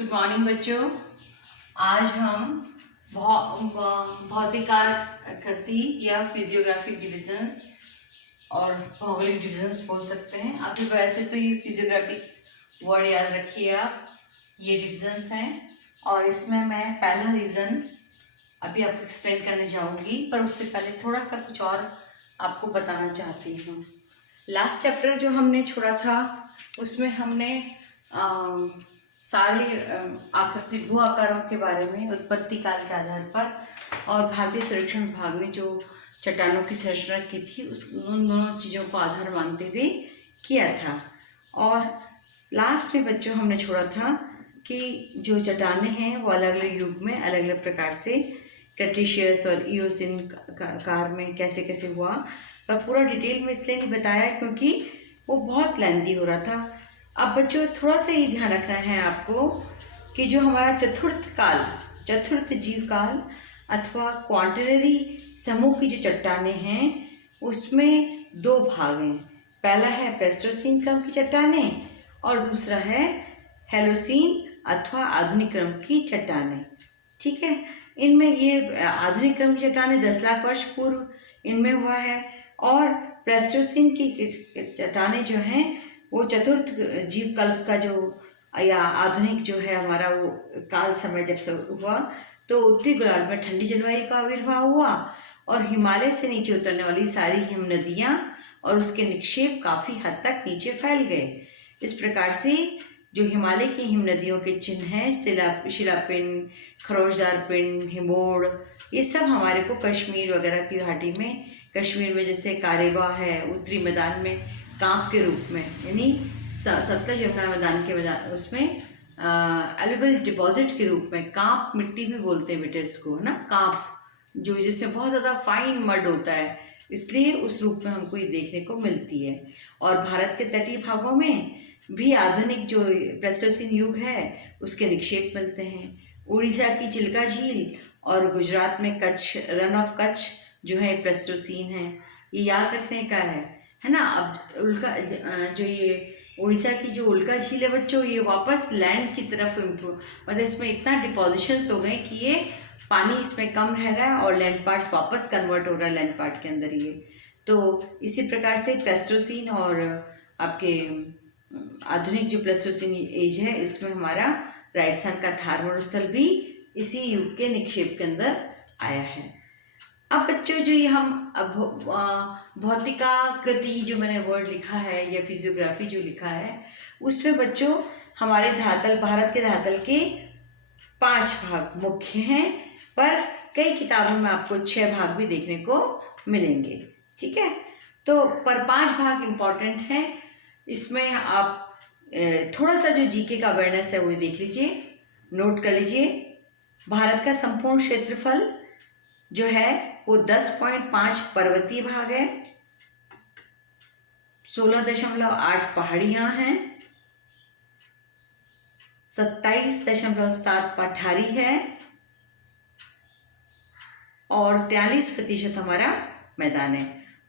Good morning बच्चों। आज हम भौतिकाकृति या फिजियोग्राफिक डिविजन्स और भौगोलिक डिविजन्स बोल सकते हैं। अभी वैसे तो ये फिजियोग्राफिक वर्ड याद रखिए आप, ये डिविजन्स हैं। और इसमें मैं पहला रीज़न अभी आपको एक्सप्लेन करने जाऊंगी, पर उससे पहले थोड़ा सा कुछ और आपको बताना चाहती हूँ। लास्ट चैप्टर जो हमने छोड़ा था उसमें हमने सारे आकृति भू आकारों के बारे में उत्पत्ति काल के आधार पर और भारतीय सर्वेक्षण विभाग ने जो चट्टानों की संरचना की थी उन दोनों चीज़ों को आधार मानते हुए किया था। और लास्ट में बच्चों हमने छोड़ा था कि जो चट्टानें हैं वो अलग अलग युग में अलग अलग प्रकार से क्रेटेशियस और इयोसिन काल में कैसे कैसे हुआ, पर पूरा डिटेल में इसलिए नहीं बताया क्योंकि वो बहुत लेंथी हो रहा था। अब बच्चों थोड़ा सा ये ध्यान रखना है आपको कि जो हमारा चतुर्थ जीव काल अथवा क्वार्टररी समूह की जो चट्टानें हैं उसमें दो भाग हैं। पहला है प्लेस्टोसीन क्रम की चट्टानें और दूसरा है हेलोसीन अथवा आधुनिक क्रम की चट्टानें। ठीक है, इनमें ये आधुनिक क्रम की चट्टानें 10 लाख वर्ष पूर्व इनमें हुआ है और प्लेस्टोसीन की चट्टानें जो हैं वो चतुर्थ जीव कल्प का जो या आधुनिक जो है हमारा वो काल समय जब से हुआ तो उत्तरी गोलार्ध में ठंडी जलवायु का आविर्भाव हुआ और हिमालय से नीचे उतरने वाली सारी हिम नदियाँ और उसके निक्षेप काफ़ी हद तक नीचे फैल गए। इस प्रकार से जो हिमालय की हिम नदियों के चिन्ह हैं शिलापिंड, खरोशदार पिंड, हिमोड़, ये सब हमारे को कश्मीर वगैरह की घाटी में, कश्मीर में जैसे कारेबा है, उत्तरी मैदान में कांप के रूप में, यानी सतलज यमुना मैदान के मैदान उसमें एल्यूवियल डिपॉजिट के रूप में, कांप मिट्टी भी बोलते हैं बेटे इसको, है ना, कांप जो जिसमें बहुत ज़्यादा फाइन मड होता है, इसलिए उस रूप में हमको ये देखने को मिलती है। और भारत के तटीय भागों में भी आधुनिक जो प्लेस्टोसीन युग है उसके निक्षेप मिलते हैं। उड़ीसा की चिल्का झील और गुजरात में कच्छ, रन ऑफ कच्छ जो है प्लेस्टोसीन है। ये याद रखने का है ना। अब उल्का जो ये उड़ीसा की जो उल्का झील है बच्चों, ये वापस लैंड की तरफ मतलब इसमें इतना डिपोजिशंस हो गए कि ये पानी इसमें कम रह रहा है और लैंड पार्ट वापस कन्वर्ट हो रहा है लैंड पार्ट के अंदर ये। तो इसी प्रकार से प्लेस्टोसीन और आपके आधुनिक जो प्लेस्टोसीन एज है इसमें हमारा राजस्थान का थार मरुस्थल भी इसी युग के निक्षेप के अंदर आया है। अब बच्चों जो ये हम भौतिकाकृति जो मैंने वर्ड लिखा है या फिजियोग्राफी जो लिखा है उसमें बच्चों हमारे धरातल, भारत के धरातल के 5 भाग मुख्य हैं, पर कई किताबों में आपको 6 भाग भी देखने को मिलेंगे। ठीक है, तो पर 5 भाग इम्पॉर्टेंट हैं। इसमें आप थोड़ा सा जो जीके का अवेयरनेस है वो देख लीजिए, नोट कर लीजिए। भारत का संपूर्ण क्षेत्रफल जो है वो 10.5 पर्वतीय भाग है, 16.8 पहाड़ियाँ हैं, 27.7 पठारी है और 43% हमारा मैदान है।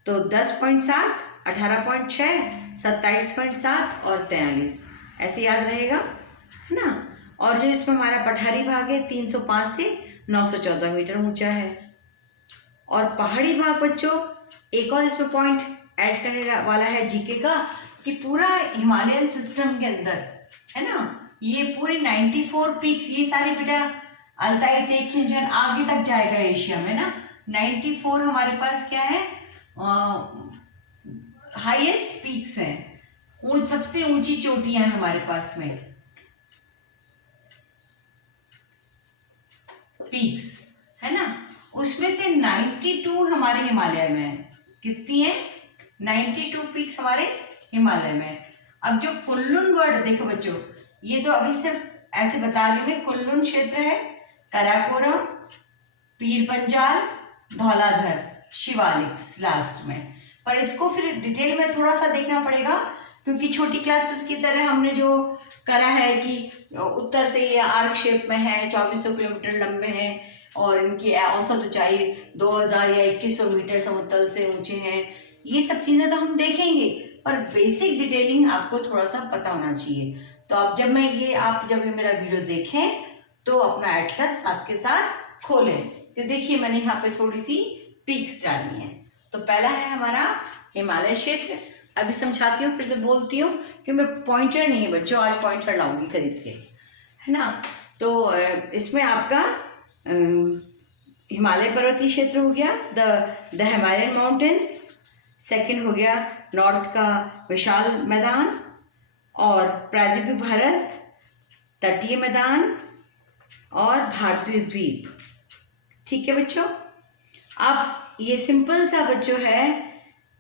तो 10.7, 18.6, 27.7 और 43 ऐसे याद रहेगा, है ना। और जो इसमें हमारा पठारी भाग है 305 से 914 मीटर ऊंचा है। और पहाड़ी भाग बच्चों एक और इसमें पॉइंट ऐड करने वाला है जीके का कि पूरा हिमालयन सिस्टम के अंदर, है ना, ये पूरी 94 पीक्स, ये सारी बेटा अल्ताई, तेखिंजन आगे तक जाएगा एशिया में ना। 94 हमारे पास क्या है, हाईएस्ट पीक्स हैं, सबसे ऊंची चोटियां हैं हमारे पास में पीक्स, है ना। उसमें से 92 हमारे हिमालय में है। कितनी है? 92 पीक्स हमारे हिमालय में। अब जो कुल्लून वर्ड देखो बच्चों, ये तो अभी सिर्फ ऐसे बता रही मैं, कुल्लून क्षेत्र है, काराकोरम, पीर पंजाल, धौलाधर, शिवालिक्स लास्ट में। पर इसको फिर डिटेल में थोड़ा सा देखना पड़ेगा क्योंकि छोटी क्लासेस की तरह हमने जो करा है कि उत्तर से ये आर्क शेप में है, 2400 किलोमीटर लंबे हैं और इनकी औसत ऊंचाई 2000 या 2100 मीटर समतल से ऊंचे हैं। ये सब चीज़ें तो हम देखेंगे, पर बेसिक डिटेलिंग आपको थोड़ा सा पता होना चाहिए। तो अब आप जब ये मेरा वीडियो देखें तो अपना एटलस साथ के साथ खोलें। तो देखिए मैंने यहाँ पे थोड़ी सी पीक्स डाली हैं। तो पहला है हमारा हिमालय क्षेत्र। अभी समझाती हूँ, फिर से बोलती हूँ कि मैं पॉइंटर नहीं है बच्चों, आज पॉइंटर लाऊंगी खरीद के, है ना। तो इसमें आपका हिमालय पर्वतीय क्षेत्र हो गया, द हिमालयन माउंटेन्स। सेकंड हो गया नॉर्थ का विशाल मैदान और प्रायद्वीपीय भारत, तटीय मैदान और भारतीय द्वीप। ठीक है बच्चों। अब ये सिंपल सा बच्चों है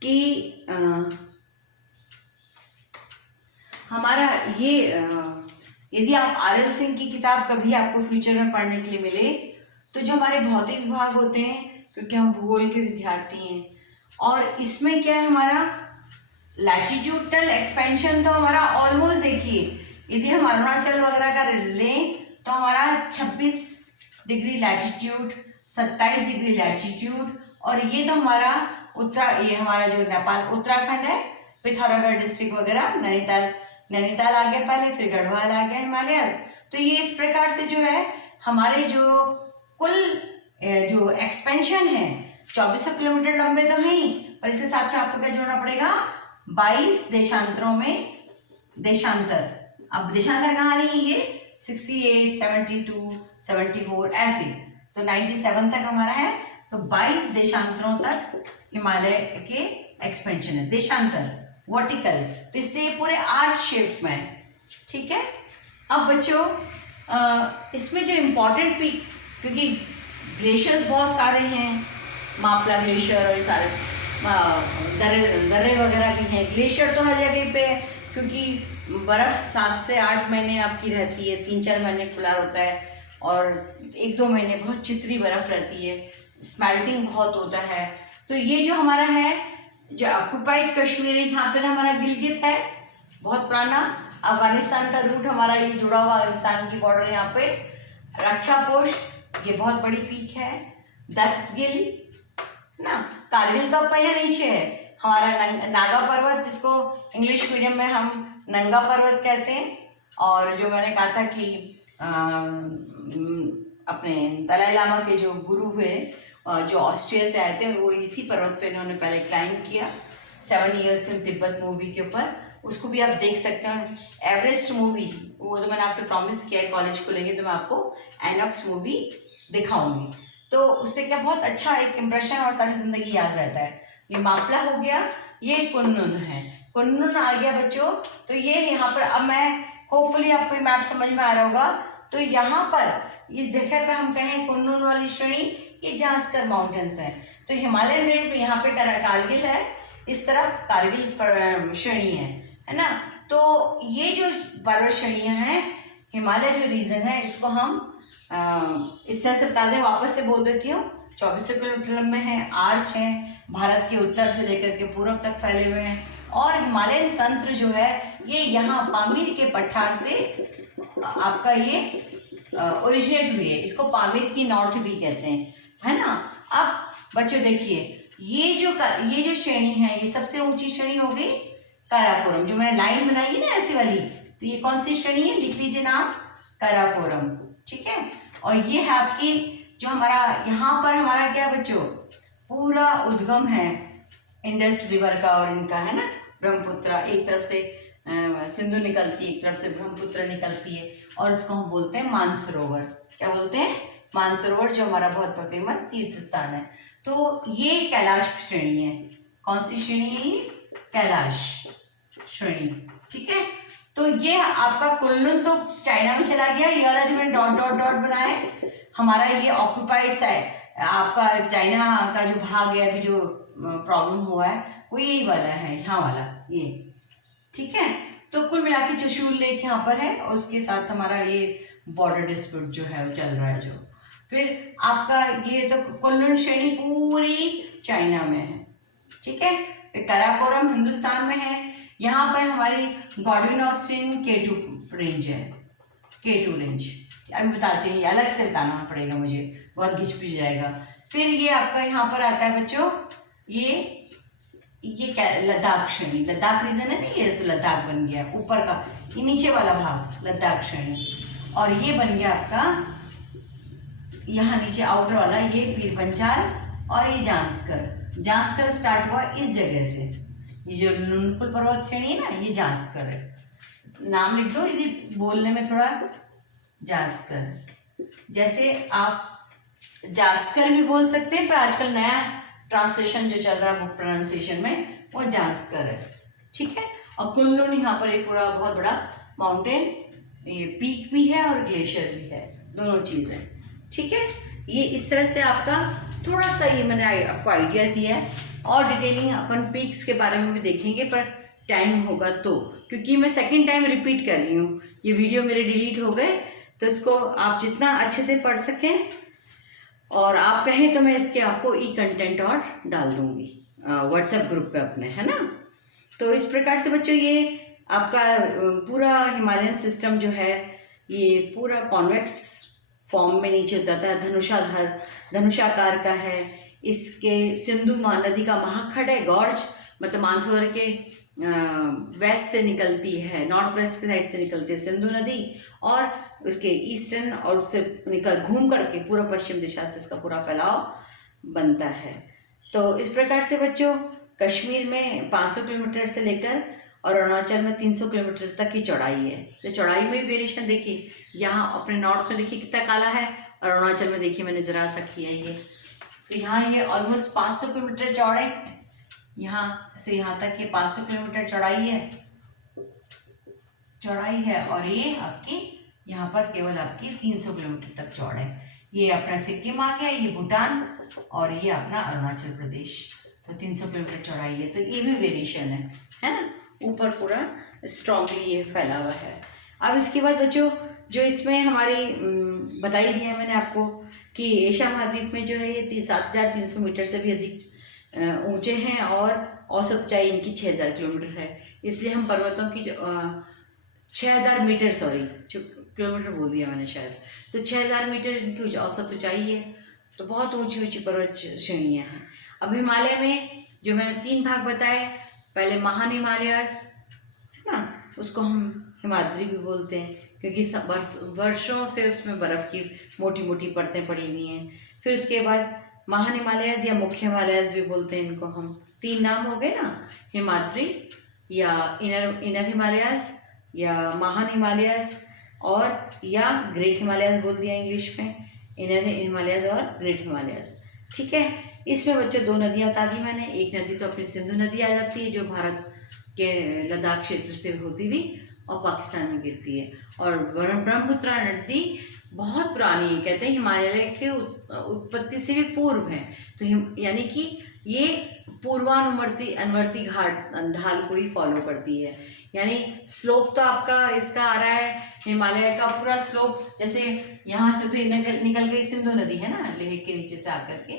कि हमारा ये यदि आप आर.एल. सिंह की किताब कभी आपको फ्यूचर में पढ़ने के लिए मिले तो जो हमारे भौतिक विभाग होते हैं, क्योंकि हम भूगोल के विद्यार्थी हैं, और इसमें क्या है हमारा लैटिट्यूडल एक्सपेंशन तो हमारा ऑलमोस्ट देखिए, यदि हम अरुणाचल वगैरह का लें तो हमारा 26 डिग्री लैटिट्यूड, 27 डिग्री लैटिट्यूड, और ये तो हमारा ये हमारा जो नेपाल उत्तराखंड है, पिथौरागढ़ डिस्ट्रिक्ट वगैरह, नैनीताल आ गया पहले, फिर गढ़वाल आ गया हिमालयस। तो ये इस प्रकार से जो है हमारे जो कुल जो एक्सपेंशन है 2400 किलोमीटर लंबे तो हैं ही, पर इसके साथ में आपको क्या जोड़ना पड़ेगा 22 देशांतरों में देशांतर। अब देशांतर कहाँ आ रही है ये 68, 72, 74 ऐसे, तो 97 तक हमारा है। तो 22 देशांतरों तक हिमालय के एक्सपेंशन है, देशांतर वर्टिकल, तो इसलिए पूरे आर्च शेप में। ठीक है। अब बच्चों इसमें जो इम्पोर्टेंट पीक, क्योंकि ग्लेशियर्स बहुत सारे हैं, मापला ग्लेशियर और ये सारे दर्रे वगैरह भी हैं। ग्लेशियर तो हर जगह पे है, क्योंकि बर्फ़ 7 से 8 महीने आपकी रहती है, 3-4 महीने खुला होता है, और 1-2 महीने बहुत चितरी बर्फ़ रहती है, स्मेल्टिंग बहुत होता है। तो ये जो हमारा है जो ऑक्युपाइड कश्मीर है, यहाँ पे ना हमारा गिलगित है, बहुत पुराना अफगानिस्तान का रूट हमारा ये जुड़ा हुआ, अफगानिस्तान की बॉर्डर यहाँ पे। रक्षा पोस्ट ये बहुत बड़ी पीक है, दस्तगिल ना, कारगिल तो आपका यहाँ नीचे है। हमारा नागा पर्वत, जिसको इंग्लिश मीडियम में हम नंगा पर्वत कहते हैं, और जो मैंने कहा था कि अपने दलाई लामा के जो गुरु हुए जो ऑस्ट्रिया से आए थे, वो इसी पर्वत पे इन्होंने पहले क्लाइंब किया 7 years इन तिब्बत मूवी के ऊपर। उसको भी आप देख सकते हैं, एवरेस्ट मूवी, वो तो मैंने आपसे प्रॉमिस किया है कॉलेज खुलेंगे तो मैं आपको एनॉक्स मूवी दिखाऊंगी। तो उससे क्या बहुत अच्छा एक इम्प्रेशन और सारी जिंदगी याद रहता है। ये मापला हो गया, ये कुन्नुन है, कुन्नुन आ गया बच्चों। तो ये यहाँ पर, अब मैं होपफुली आपको ये मैप समझ में आ रहा होगा। तो यहाँ पर इस जगह पे हम कहें कुन्नुन वाली श्रेणी, ये जांस्कर माउंटेन्स है। तो हिमालयन रेंज में यहाँ पे कारगिल है, इस तरफ कारगिल श्रेणी है ना। तो ये जो पर्वत श्रेणियाँ हैं, हिमालय जो रीजन है, इसको हम इस तरह से बता दें, वापस से बोल देती हूँ। 2400 किलोमीटर लंबे हैं, आर्च हैं, भारत के उत्तर से लेकर के पूर्व तक फैले हुए हैं, और हिमालयन तंत्र जो है ये यहाँ पामीर के पठार से आपका ये ओरिजिनेट हुई है। इसको पामीर की नॉर्थ भी कहते हैं, है ना। अब बच्चों देखिए, ये जो श्रेणी है, ये सबसे ऊंची श्रेणी हो गई काराकोरम, जो मैंने लाइन बनाई है ना ऐसी वाली, तो ये कौन सी श्रेणी है, लिख लीजिए नाम, काराकोरम। ठीक है। और ये है आपकी जो हमारा यहाँ पर हमारा क्या बच्चों, पूरा उद्गम है इंडस रिवर का और इनका, है ना, ब्रह्मपुत्र। एक तरफ से सिंधु निकलती है, एक तरफ से ब्रह्मपुत्र निकलती है, और इसको हम बोलते हैं मानसरोवर। क्या बोलते हैं, मानसरोवर, जो हमारा बहुत फेमस तीर्थ स्थान है। तो ये कैलाश श्रेणी है। कौन सी श्रेणी है ये, कैलाश श्रेणी। ठीक है। तो ये आपका कुल्लू तो चाइना में चला गया, ये वाला जो मैंने डॉट डॉट डॉट बनाया है हमारा, ये ऑक्युपाइड है आपका, चाइना का जो भाग है, अभी जो प्रॉब्लम हुआ है वो यही वाला है, यहाँ वाला ये। ठीक है। तो कुल मिला के चशूल लेक यहाँ पर है, और उसके साथ हमारा ये बॉर्डर डिस्प्यूट जो है वो चल रहा है। जो फिर आपका ये तो कुल्लू श्रेणी पूरी चाइना में है। ठीक है। फिर काराकोरम हिंदुस्तान में है। यहाँ पर हमारी गॉडविन ऑस्टिन K2 रेंज है, K2 रेंज। अभी बताते हैं, अलग से बताना पड़ेगा मुझे, बहुत घिच पिच जाएगा। फिर ये आपका यहाँ पर आता है बच्चों, ये क्या, लद्दाख श्रेणी, लद्दाख रीजन है ना, ये तो लद्दाख बन गया ऊपर का, ये नीचे वाला भाग लद्दाख श्रेणी, और ये बन गया आपका यहाँ नीचे आउटर वाला ये पीर पंचाल और ये जांस्कर। जांस्कर स्टार्ट हुआ इस जगह से, ये जो नुनपुर पर्वत श्रेणी है ना, ये जांस्कर है। नाम लिख दो, यदि बोलने में थोड़ा जांस्कर, जैसे आप जास्कर भी बोल सकते हैं, पर आजकल नया ट्रांसलेशन जो चल रहा है बुक प्रोनाउंसिएशन में वो जास्कर है, ठीक है। और कुनलुन यहाँ पर एक पूरा बहुत बड़ा माउंटेन, ये पीक भी है और ग्लेशियर भी है, दोनों चीज़ है, ठीक है। ये इस तरह से आपका थोड़ा सा ये मैंने आपको आइडिया दिया है, और डिटेलिंग अपन पीक्स के बारे में भी देखेंगे, पर टाइम होगा तो, क्योंकि मैं सेकंड टाइम रिपीट कर रही हूँ, ये वीडियो मेरे डिलीट हो गए, तो इसको आप जितना अच्छे से पढ़ सकें, और आप कहें तो मैं इसके आपको ई कंटेंट और डाल दूँगी व्हाट्सएप ग्रुप पे अपने, है ना। तो इस प्रकार से बच्चों ये आपका पूरा हिमालयन सिस्टम जो है ये पूरा कॉन्वेक्स फॉर्म में नीचे उतरता है, धनुषाकार का है। इसके सिंधु नदी का महाखंड है, गॉर्ज मतलब मानसरोवर के वेस्ट से निकलती है, नॉर्थ वेस्ट के साइड से निकलती है सिंधु नदी, और उसके ईस्टर्न और उससे घूम करके पूरा पश्चिम दिशा से इसका पूरा फैलाव बनता है। तो इस प्रकार से बच्चों कश्मीर में 500 किलोमीटर से लेकर और अरुणाचल में 300 किलोमीटर तक की चौड़ाई है। तो चौड़ाई में भी वेरिएशन देखिए, यहाँ अपने नॉर्थ में देखिए कितना काला है, और अरुणाचल में देखिए मैंने जरा सा किया ये, तो यहाँ ये ऑलमोस्ट 500 किलोमीटर चौड़े है, यहाँ से यहाँ तक ये 500 किलोमीटर चौड़ाई है, और ये आपकी यहाँ पर केवल आपकी 300 किलोमीटर तक चौड़ा है। ये अपना सिक्किम आ गया, ये भूटान, और ये अपना अरुणाचल प्रदेश, तो 300 किलोमीटर चौड़ाई है। तो ये भी वेरिएशन है ना, ऊपर पूरा स्ट्रॉन्गली ये फैला हुआ है। अब इसके बाद बच्चों जो इसमें हमारी बताई दिया मैंने आपको कि एशिया महाद्वीप में जो है ये 7300 मीटर से भी अधिक ऊंचे हैं, और औसत ऊंचाई इनकी 6000 किलोमीटर है। इसलिए हम पर्वतों की 6000 मीटर, सॉरी किलोमीटर बोल दिया मैंने शायद, तो 6000 मीटर इनकी औसत ऊंचाई है। तो बहुत ऊंची ऊंची पर्वत श्रेणियाँ हैं। अब हिमालय में जो मैंने 3 भाग बताए, पहले महान हिमालयास है ना, उसको हम हिमाद्री भी बोलते हैं, क्योंकि वर्षों से उसमें बर्फ़ की मोटी मोटी परतें पड़ी हुई हैं। फिर उसके बाद महान हिमालयास या मुख्य हिमालयास भी बोलते हैं इनको हम। 3 नाम हो गए ना, हिमाद्री या इनर हिमालयास या महान हिमालयास, और या ग्रेट हिमालयास बोल दिया इंग्लिश में, इनर हिमालयास और ग्रेट हिमालयास, ठीक है। इसमें बच्चों 2 नदियाँ बता दी मैंने। एक नदी तो अपनी सिंधु नदी आ जाती है, जो भारत के लद्दाख क्षेत्र से होती हुई और पाकिस्तान में गिरती है, और ब्रह्मपुत्र नदी बहुत पुरानी है, कहते हैं हिमालय के उत्पत्ति से भी पूर्व है। तो यानी कि ये पूर्वानुवर्ती घाट ढाल को ही फॉलो करती है, यानी स्लोप तो आपका इसका आ रहा है हिमालय का पूरा स्लोप, जैसे यहाँ से तो निकल गई सिंधु नदी है ना, लेह के नीचे से आकर के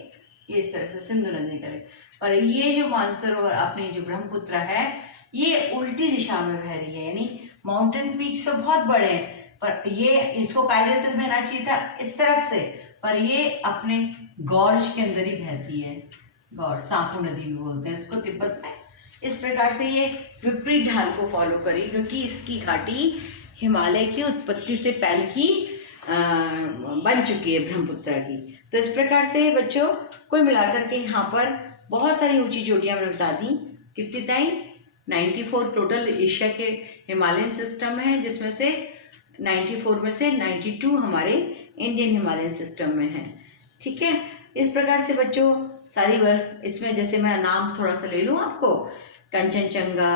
ये इस तरह से सिंधु नदी निकले, पर ये जो मानसरोवर अपनी जो ब्रह्मपुत्र है ये उल्टी दिशा में बह रही है, यानी माउंटेन पीक्स तो बहुत बड़े हैं, पर ये इसको कायदे से बहना चाहिए था इस तरफ से, पर ये अपने गॉर्ज के अंदर ही बहती है। गॉर्ज सांपू नदी भी बोलते हैं इसको तिब्बत में। इस प्रकार से ये विपरीत ढाल को फॉलो करी, क्योंकि इसकी घाटी हिमालय की उत्पत्ति से पहले ही बन चुकी है ब्रह्मपुत्र की। तो इस प्रकार से बच्चों कुल मिलाकर के यहाँ पर बहुत सारी ऊंची चोटियाँ मैंने बता दी। कितनी ताई? 94 टोटल एशिया के हिमालयन सिस्टम है, जिसमें से 94 में से 92 हमारे इंडियन हिमालयन सिस्टम में है, ठीक है। इस प्रकार से बच्चों सारी बर्फ इसमें, जैसे मैं नाम थोड़ा सा ले लूँ आपको, कंचनजंगा,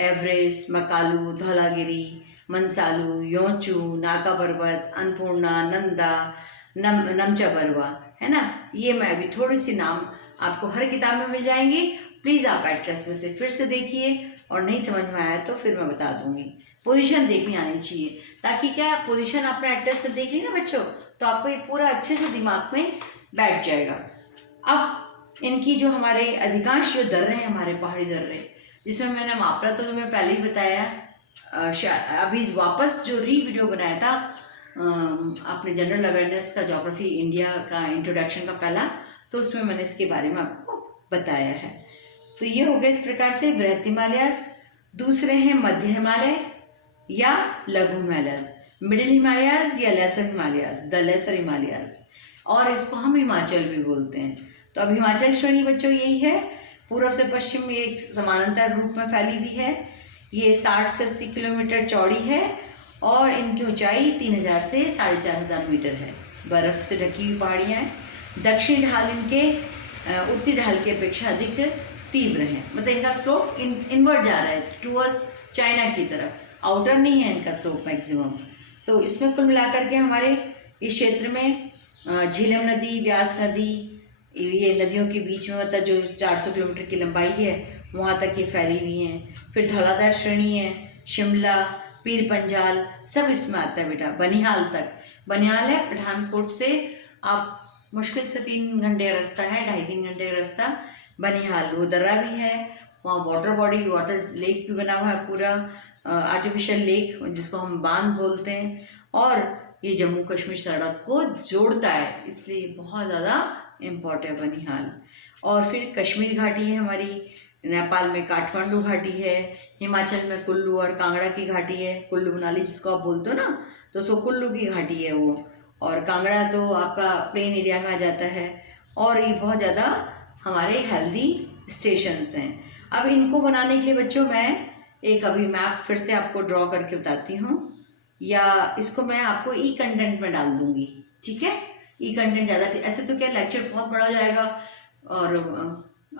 एवरेस्ट, मकालू, धौलागिरी, मनसालू, योंचू, नागा पर्वत, अन्नपूर्णा, नंदा, नमचा बरवा, है ना। ये मैं अभी थोड़ी सी नाम आपको हर किताब में मिल जाएंगी। प्लीज़ आप एटलस में से फिर से देखिए, और नहीं समझ में आया तो फिर मैं बता दूंगी। पोजीशन देखनी आनी चाहिए, ताकि क्या पोजीशन आपने एटलस में देख ली ना बच्चों, तो आपको ये पूरा अच्छे से दिमाग में बैठ जाएगा। अब इनकी जो हमारे अधिकांश जो दर्रे हैं, हमारे पहाड़ी दर्रे, जिसमें मैंने मापरा तो तुम्हें पहले ही बताया, अभी वापस जो वीडियो बनाया था आपने जनरल अवेयरनेस का, ज्योग्राफी इंडिया का इंट्रोडक्शन का पहला, तो उसमें मैंने इसके बारे में आपको बताया है। तो ये हो गया इस प्रकार से बृहत हिमालयास। दूसरे हैं मध्य हिमालय, या लघु हिमालयस, मिडिल हिमालयस या lesser Himalayas, the lesser Himalayas, और इसको हम हिमाचल भी बोलते हैं। तो अब हिमाचल श्रेणी बच्चों यही है, पूर्व से पश्चिम ये एक समानांतर रूप में फैली हुई है। ये 60 से 80 किलोमीटर चौड़ी है और इनकी ऊंचाई 3000 से 4500 मीटर है। बर्फ से ढकी हुई पहाड़ियाँ हैं। दक्षिणी ढाल इनके उत्तरी ढाल की अपेक्षा अधिक तीव्र हैं, मतलब इनका स्लोप इनवर्ड जा रहा है टूवर्ड्स चाइना की तरफ, आउटर नहीं है इनका स्लोप मैक्सिमम। तो इसमें कुल मिलाकर के हमारे इस क्षेत्र में झेलम नदी, व्यास नदी, ये नदियों के बीच में मतलब जो 400 किलोमीटर की लंबाई है वहाँ तक ये फैली हुई हैं। फिर धौलाधार श्रेणी है, शिमला, पीर पंजाल सब इसमें आता है बेटा। बनिहाल तक, बनिहाल है पठानकोट से आप मुश्किल से 3 घंटे का रास्ता है, 2.5-3 घंटे का रास्ता। बनिहाल वो दर्रा भी है, वहाँ वाटर बॉडी, वाटर लेक भी बना हुआ है पूरा, आर्टिफिशियल लेक जिसको हम बांध बोलते हैं, और ये जम्मू कश्मीर सड़क को जोड़ता है, इसलिए बहुत ज़्यादा इम्पोर्टेंट है बनिहाल। और फिर कश्मीर घाटी है हमारी, नेपाल में काठमांडू घाटी है, हिमाचल में कुल्लू और कांगड़ा की घाटी है, कुल्लू मनाली जिसको आप बोलते हो ना, तो सो कुल्लू की घाटी है वो, और कांगड़ा तो आपका प्लेन एरिया में आ जाता है। और ये बहुत ज़्यादा हमारे हेल्दी स्टेशंस हैं। अब इनको बनाने के लिए बच्चों मैं एक अभी मैप फिर से आपको ड्रॉ करके बताती हूँ, या इसको मैं आपको ई कंटेंट में डाल दूँगी, ठीक है। ई कंटेंट ज़्यादा, ऐसे तो क्या लेक्चर बहुत बड़ा जाएगा और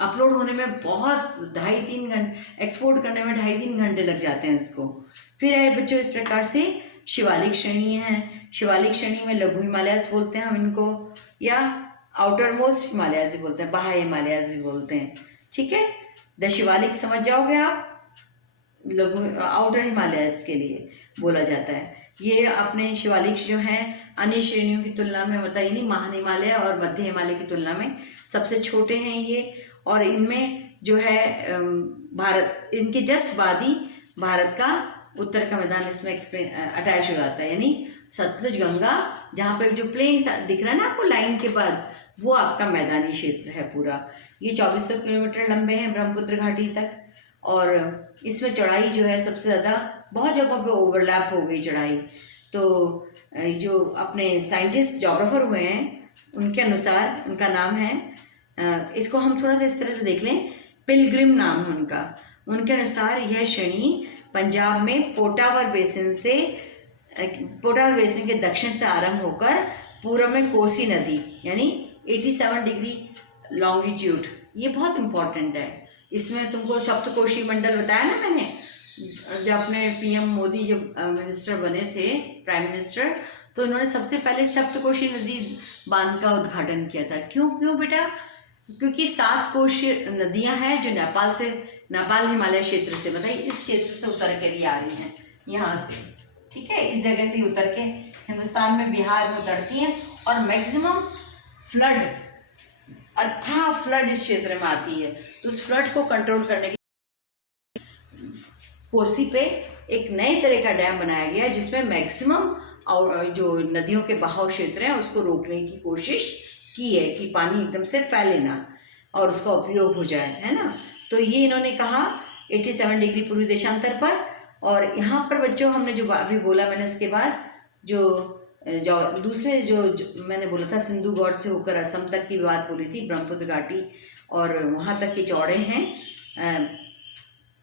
अपलोड होने में बहुत 2.5-3 घंटे, एक्सपोर्ट करने में 2.5-3 घंटे लग जाते हैं इसको। फिर है बच्चों इस प्रकार से शिवालिक श्रेणी है, शिवालिक श्रेणी में लघु हिमालयस बोलते हैं हम इनको, या आउटर मोस्ट हिमालयस भी बोलते हैं, बाह्य हिमालयस भी बोलते हैं, ठीक है। द शिवालिक समझ जाओगे आप, लघु आउटर हिमालयस के लिए बोला जाता है। ये अपने शिवालिक जो हैं अन्य श्रेणियों की तुलना में, मतलब नहीं महान हिमालय और मध्य हिमालय की तुलना में सबसे छोटे हैं ये, और इनमें जो है भारत, इनके जस्ट बाद ही भारत का उत्तर का मैदान इसमें अटैच हो जाता है, यानी सतलुज गंगा जहाँ पे जो प्लेन दिख रहा है ना आपको लाइन के बाद, वो आपका मैदानी क्षेत्र है पूरा। ये 2400 किलोमीटर लंबे हैं ब्रह्मपुत्र घाटी तक, और इसमें चढ़ाई जो है सबसे ज़्यादा, बहुत जगहों पे ओवरलैप हो गई चढ़ाई। तो जो अपने साइंटिस्ट जोग्राफर हुए हैं उनके अनुसार, उनका नाम है, इसको हम थोड़ा सा इस तरह से देख लें, पिलग्रिम नाम है उनका। उनके अनुसार यह श्रेणी पंजाब में पोटावर बेसिन के दक्षिण से आरंभ होकर पूर्व में कोसी नदी, यानी 87 डिग्री लॉन्गिट्यूड, ये बहुत इम्पोर्टेंट है। इसमें तुमको सप्तकोशी मंडल बताया ना मैंने, जब अपने पीएम मोदी जब मिनिस्टर बने थे, प्राइम मिनिस्टर, तो उन्होंने सबसे पहले सप्तकोशी नदी बांध का उद्घाटन किया था। क्यों बेटा? क्योंकि 7 कोशी नदियां हैं जो नेपाल हिमालय क्षेत्र से, बताइए इस क्षेत्र से उतर कर ये आ रही हैं यहाँ से, ठीक है, इस जगह से उतर के हिंदुस्तान में बिहार में उतरती हैं, और मैक्सिमम फ्लड, अथाह फ्लड इस क्षेत्र में आती है। तो उस फ्लड को कंट्रोल करने के लिए कोसी पे एक नए तरह का डैम बनाया गया है, जिसमें मैक्सिमम और जो नदियों के बहाव क्षेत्र हैं उसको रोकने की कोशिश की है कि पानी एकदम से फैले ना और उसका उपयोग हो जाए, है ना। तो ये इन्होंने कहा 87 डिग्री पूर्वी देशांतर पर। और यहाँ पर बच्चों हमने जो अभी बोला मैंने, इसके बाद जो दूसरे जो मैंने बोला था सिंधु घाट से होकर असम तक की बात बोली थी, ब्रह्मपुत्र घाटी और वहाँ तक के चौड़े हैं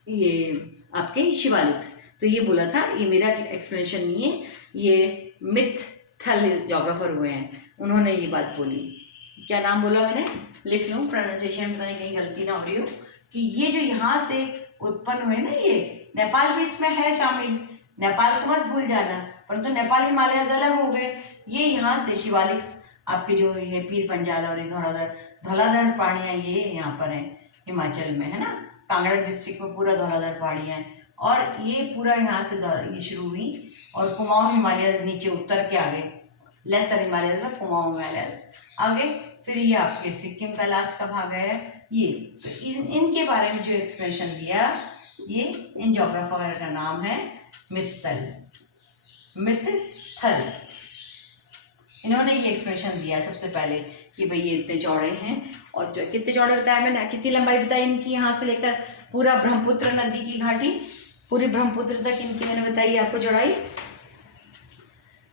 ये आपके शिवालिक्स। तो ये बोला था, ये मेरा एक्सप्लेनेशन नहीं है, ये मिथ थल जोग्राफर हुए हैं, उन्होंने ये बात बोली। क्या नाम बोला मैंने, लिख लूँ, प्रोनाउंसिएशन पता नहीं कहीं गलती ना हो रही हो, कि ये जो यहाँ से उत्पन्न हुए ना, ये नेपाल भी इसमें है शामिल, नेपाल को मत भूल जाना, परंतु नेपाल हिमालय अलग हो गए। ये यहाँ से शिवालिक्स आपके जो ये पीर पंजाल और ये धौलाधार पहाड़ियाँ ये यहाँ पर हैं हिमाचल में, है ना, कांगड़ा डिस्ट्रिक्ट में पूरा धौलाधार पहाड़ियाँ हैं, और ये पूरा यहाँ से ये शुरू हुई, और कुमाऊं हिमालयस नीचे उतर के आगे, लेसर हिमालयस में कुमाऊं हिमालयस आगे, फिर ये आपके सिक्किम का लास्ट का भाग है ये। तो इनके बारे में जो एक्सप्लेनेशन दिया, ये इन जोग्राफर का नाम है मित्तल, मित्तल। इन्होंने ये एक्सप्लेनेशन दिया सबसे पहले कि भाई ये इतने चौड़े हैं, और कितने चौड़े बताया मैंने, कितनी लंबाई बताई इनकी, यहाँ से लेकर पूरा ब्रह्मपुत्र नदी की घाटी पूरी ब्रह्मपुत्र तक इनकी मैंने बताई आपको चौड़ाई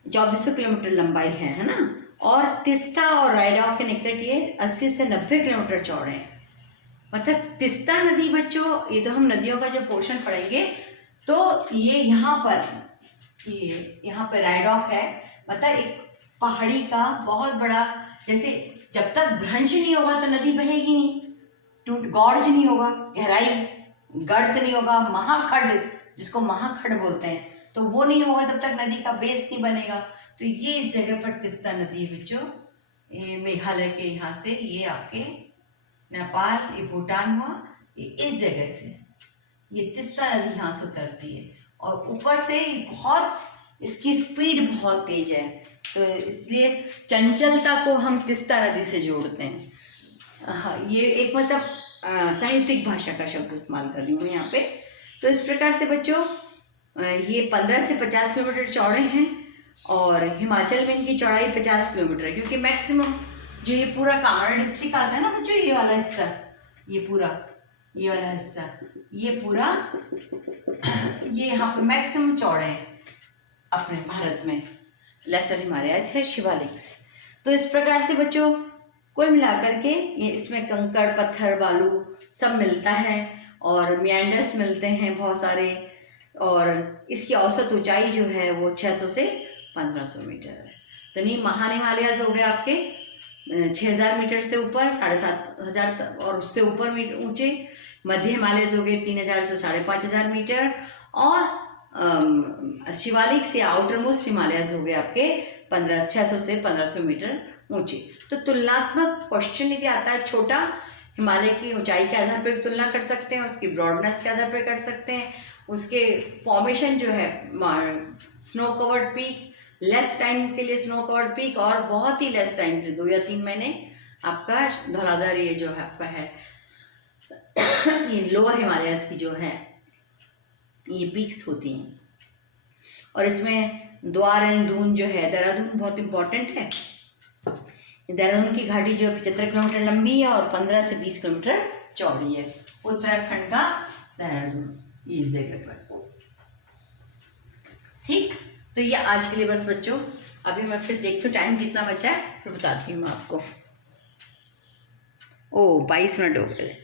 2400 किलोमीटर लंबाई है ना। और तिस्ता और रायडॉक के निकट ये 80 से 90 किलोमीटर चौड़े हैं। मतलब तिस्ता नदी बच्चों, ये तो हम नदियों का जो पोर्शन पढ़ेंगे, तो ये यहाँ पर रायडॉक है, मतलब एक पहाड़ी का बहुत बड़ा, जैसे जब तक भ्रंश नहीं होगा तो नदी बहेगी नहीं, गॉर्ज नहीं होगा, गहराई गर्त नहीं होगा, महाखंड जिसको महाखंड बोलते हैं, तो वो नहीं होगा तब तक नदी का बेस नहीं बनेगा। तो ये इस जगह पर तिस्ता नदी बच्चों, ये मेघालय के यहाँ से, ये आपके नेपाल, ये भूटान हुआ, ये इस जगह से ये तिस्ता नदी यहाँ से उतरती है। और ऊपर से बहुत इसकी स्पीड बहुत तेज है, तो इसलिए चंचलता को हम तिस्ता नदी से जोड़ते हैं। हाँ, ये एक मतलब साहित्यिक भाषा का शब्द इस्तेमाल कर रही हूँ यहाँ पे। तो इस प्रकार से बच्चों ये 15 से 50 किलोमीटर चौड़े हैं, और हिमाचल में इनकी चौड़ाई 50 किलोमीटर है, क्योंकि मैक्सिमम जो ये पूरा कांगड़ा डिस्ट्रिक्ट आता है ना बच्चों, ये वाला हिस्सा, ये वाला हिस्सा, ये पूरा ये यहाँ पे मैक्सिमम चौड़े हैं अपने भारत में। लेसर हिमालयाज है, शिवालिक्स। तो इस प्रकार से बच्चों कुल मिलाकर के ये इसमें कंकड़, पत्थर, बालू सब मिलता है, और मियांडर्स मिलते हैं बहुत सारे, और इसकी औसत ऊंचाई जो है वो 600 से 1500 मीटर है। तो नहीं, महान हिमालयाज हो गए आपके 6000 मीटर से ऊपर, 7500 और उससे ऊपर मीटर ऊंचे। मध्य हिमालयज हो गए 3000 से 5500 मीटर, और शिवालिक से आउटर मोस्ट हिमालयज हो गए आपके 600 से 1500 मीटर ऊंचे। तो तुलनात्मक क्वेश्चन यदि आता है, छोटा हिमालय की ऊंचाई के आधार पर भी तुलना कर सकते हैं, उसकी ब्रॉडनेस के आधार पर कर सकते हैं, उसके फॉर्मेशन जो है snow covered peak, less time के लिए स्नो कवर्ड पीक, और बहुत ही लेस टाइम से 2 या 3 महीने आपका धौलाधार ये जो है आपका है ये लोअर हिमालयस की जो है ये पीक्स होती हैं। और इसमें द्वार-दून जो है, देहरादून बहुत इम्पोर्टेंट है। देहरादून की घाटी जो है 75 किलोमीटर लंबी है और 15 से 20 किलोमीटर चौड़ी है। उत्तराखंड का देहरादून इस जगह पर। ठीक, तो ये आज के लिए बस बच्चों। अभी मैं फिर देखती हूँ टाइम कितना बचा है, फिर बताती हूँ मैं आपको। 22 मिनट हो गए।